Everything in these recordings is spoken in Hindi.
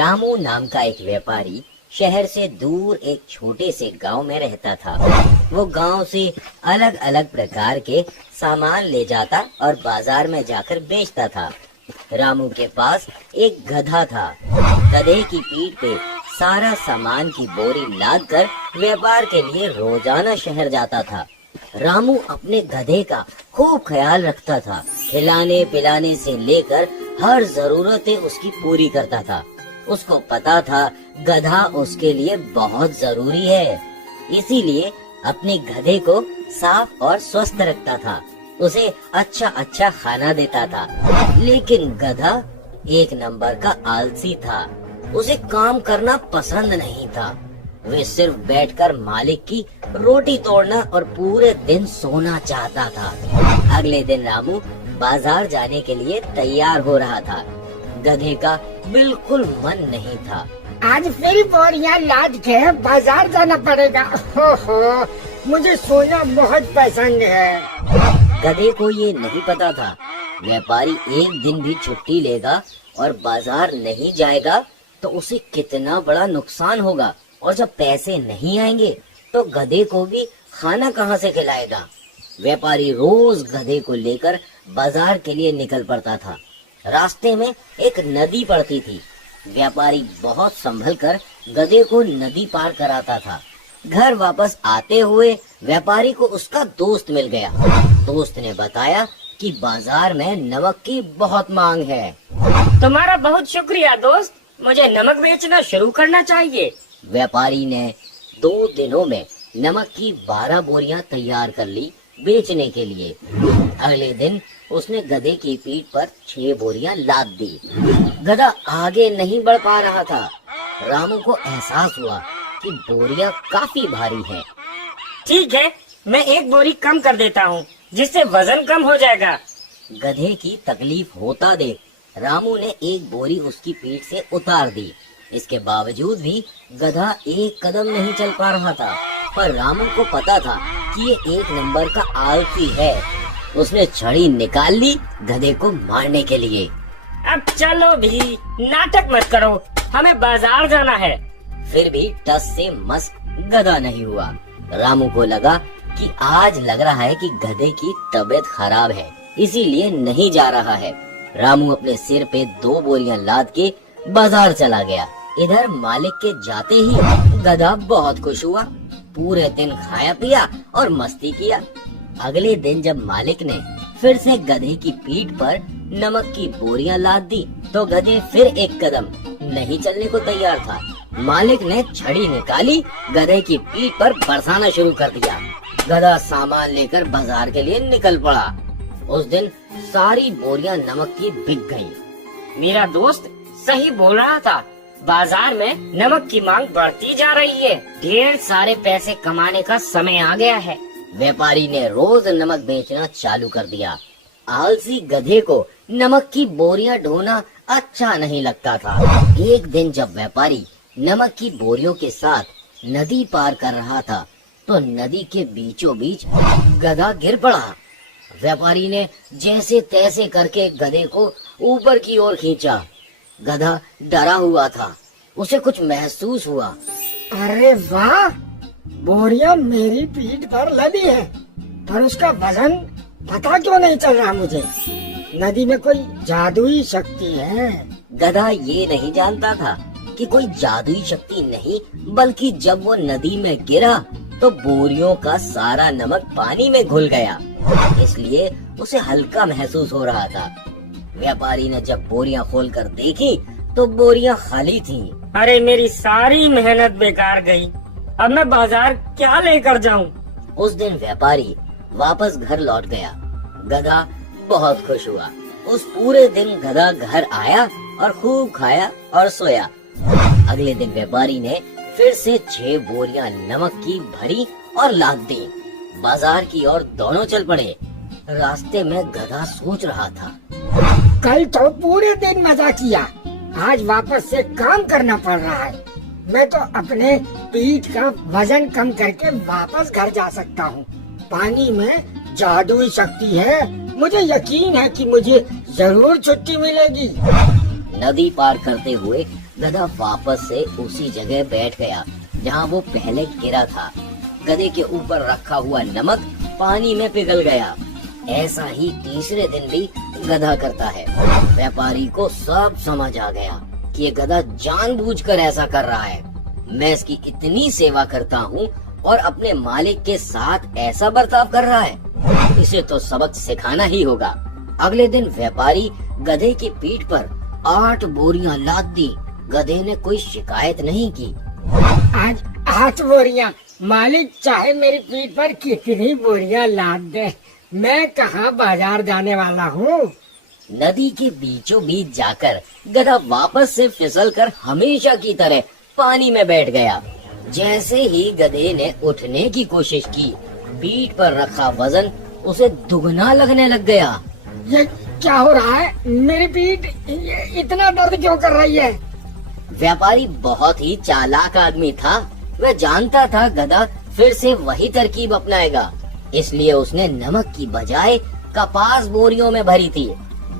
रामू नाम का एक व्यापारी शहर से दूर एक छोटे से गांव में रहता था। वो गांव से अलग अलग प्रकार के सामान ले जाता और बाजार में जाकर बेचता था। रामू के पास एक गधा था। गधे की पीठ पे सारा सामान की बोरी लाद कर व्यापार के लिए रोजाना शहर जाता था। रामू अपने गधे का खूब ख्याल रखता था। खिलाने पिलाने से लेकर हर जरूरतें उसकी पूरी करता था। उसको पता था गधा उसके लिए बहुत जरूरी है, इसीलिए अपने गधे को साफ और स्वस्थ रखता था। उसे अच्छा अच्छा खाना देता था। लेकिन गधा एक नंबर का आलसी था। उसे काम करना पसंद नहीं था। वे सिर्फ बैठकर मालिक की रोटी तोड़ना और पूरे दिन सोना चाहता था। अगले दिन रामू बाजार जाने के लिए तैयार हो रहा था। गधे का बिल्कुल मन नहीं था। आज फिर बोरियां लाद के बाजार जाना पड़ेगा। हो, मुझे सोना बहुत पसंद है। गधे को ये नहीं पता था व्यापारी एक दिन भी छुट्टी लेगा और बाजार नहीं जाएगा तो उसे कितना बड़ा नुकसान होगा, और जब पैसे नहीं आएंगे तो गधे को भी खाना कहाँ से खिलाएगा। व्यापारी रोज गधे को लेकर बाजार के लिए निकल पड़ता था। रास्ते में एक नदी पड़ती थी। व्यापारी बहुत संभल कर गधे को नदी पार कराता था। घर वापस आते हुए व्यापारी को उसका दोस्त मिल गया। दोस्त ने बताया कि बाजार में नमक की बहुत मांग है। तुम्हारा बहुत शुक्रिया दोस्त, मुझे नमक बेचना शुरू करना चाहिए। व्यापारी ने 2 दिनों में नमक की 12 बोरियां तैयार कर ली बेचने के लिए। अगले दिन उसने गधे की पीठ पर 6 बोरियां लाद दी। गधा आगे नहीं बढ़ पा रहा था। रामू को एहसास हुआ कि बोरियां काफी भारी हैं। ठीक है, मैं एक बोरी कम कर देता हूँ, जिससे वजन कम हो जाएगा। गधे की तकलीफ होता देख रामू ने एक बोरी उसकी पीठ से उतार दी। इसके बावजूद भी गधा एक कदम नहीं चल पा रहा था। पर रामू को पता था कि ये एक नंबर का आलसी है। उसने छड़ी निकाल ली गधे को मारने के लिए। अब चलो भी, नाटक मत करो, हमें बाजार जाना है। फिर भी टस से मस गधा नहीं हुआ। रामू को लगा कि आज लग रहा है कि गधे की तबीयत खराब है, इसीलिए नहीं जा रहा है। रामू अपने सिर पे 2 बोरियां लाद के बाजार चला गया। इधर मालिक के जाते ही गधा बहुत खुश हुआ। पूरे दिन खाया पिया और मस्ती किया। अगले दिन जब मालिक ने फिर से गधे की पीठ पर नमक की बोरियां लाद दी तो गधे फिर एक कदम नहीं चलने को तैयार था। मालिक ने छड़ी निकाली, गधे की पीठ पर बरसाना शुरू कर दिया। गधा सामान लेकर बाजार के लिए निकल पड़ा। उस दिन सारी बोरियां नमक की बिक गईं। मेरा दोस्त सही बोल रहा था, बाजार में नमक की मांग बढ़ती जा रही है। ढेर सारे पैसे कमाने का समय आ गया है। व्यापारी ने रोज नमक बेचना चालू कर दिया। आलसी गधे को नमक की बोरियां ढोना अच्छा नहीं लगता था। एक दिन जब व्यापारी नमक की बोरियों के साथ नदी पार कर रहा था तो नदी के बीचों बीच गधा गिर पड़ा। व्यापारी ने जैसे तैसे करके गधे को ऊपर की ओर खींचा। गधा डरा हुआ था, उसे कुछ महसूस हुआ। अरे वाह, बोरियां मेरी पीठ पर लदी है, पर उसका वजन पता क्यों नहीं चल रहा मुझे। नदी में कोई जादुई शक्ति है। गधा ये नहीं जानता था कि कोई जादुई शक्ति नहीं, बल्कि जब वो नदी में गिरा तो बोरियों का सारा नमक पानी में घुल गया, इसलिए उसे हल्का महसूस हो रहा था। व्यापारी ने जब बोरियां खोलकर देखी तो बोरियां खाली थीं। अरे मेरी सारी मेहनत बेकार गई, अब मैं बाजार क्या लेकर जाऊं? उस दिन व्यापारी वापस घर लौट गया। गधा बहुत खुश हुआ। उस पूरे दिन गधा घर आया और खूब खाया और सोया। अगले दिन व्यापारी ने फिर से 6 बोरियां नमक की भरी और लाद दी। बाजार की ओर दोनों चल पड़े। रास्ते में गधा सोच रहा था, कल तो पूरे दिन मजा किया, आज वापस से काम करना पड़ रहा है। मैं तो अपने पीठ का वजन कम करके वापस घर जा सकता हूँ। पानी में जादुई शक्ति है, मुझे यकीन है कि मुझे जरूर छुट्टी मिलेगी। नदी पार करते हुए गधा वापस से उसी जगह बैठ गया जहाँ वो पहले गिरा था। गधे के ऊपर रखा हुआ नमक पानी में पिघल गया। ऐसा ही तीसरे दिन भी गधा करता है। व्यापारी को सब समझ आ गया कि ये गधा जानबूझकर ऐसा कर रहा है। मैं इसकी इतनी सेवा करता हूँ और अपने मालिक के साथ ऐसा बर्ताव कर रहा है, इसे तो सबक सिखाना ही होगा। अगले दिन व्यापारी गधे की पीठ पर 8 बोरियां लाद दी। गधे ने कोई शिकायत नहीं की। आज 8 बोरियां, मालिक चाहे मेरी पीठ पर कितनी बोरियां लाद दे, मैं कहाँ बाजार जाने वाला हूँ। नदी के बीचों बीच जाकर गधा वापस से फिसलकर हमेशा की तरह पानी में बैठ गया। जैसे ही गधे ने उठने की कोशिश की, पीठ पर रखा वजन उसे दुगना लगने लग गया। ये क्या हो रहा है? मेरी पीठ इतना दर्द क्यों कर रही है? व्यापारी बहुत ही चालाक आदमी था। वह जानता था गधा फिर से वही तरकीब अपनाएगा, इसलिए उसने नमक की बजाय कपास बोरियों में भरी थी।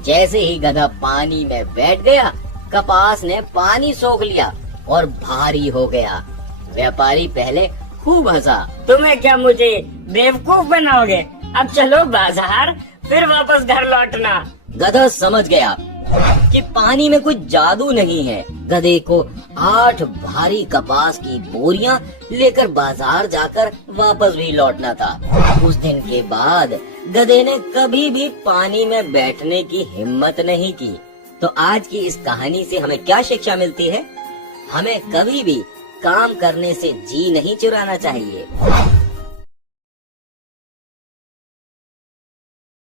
जैसे ही गधा पानी में बैठ गया, कपास ने पानी सोख लिया और भारी हो गया। व्यापारी पहले खूब हंसा। तुम्हें क्या मुझे बेवकूफ बनाओगे? अब चलो बाजार, फिर वापस घर लौटना। गधा समझ गया कि पानी में कुछ जादू नहीं है। गधे को 8 भारी कपास की बोरियां लेकर बाजार जाकर वापस भी लौटना था। उस दिन के बाद गधे ने कभी भी पानी में बैठने की हिम्मत नहीं की। तो आज की इस कहानी से हमें क्या शिक्षा मिलती है? हमें कभी भी काम करने से जी नहीं चुराना चाहिए।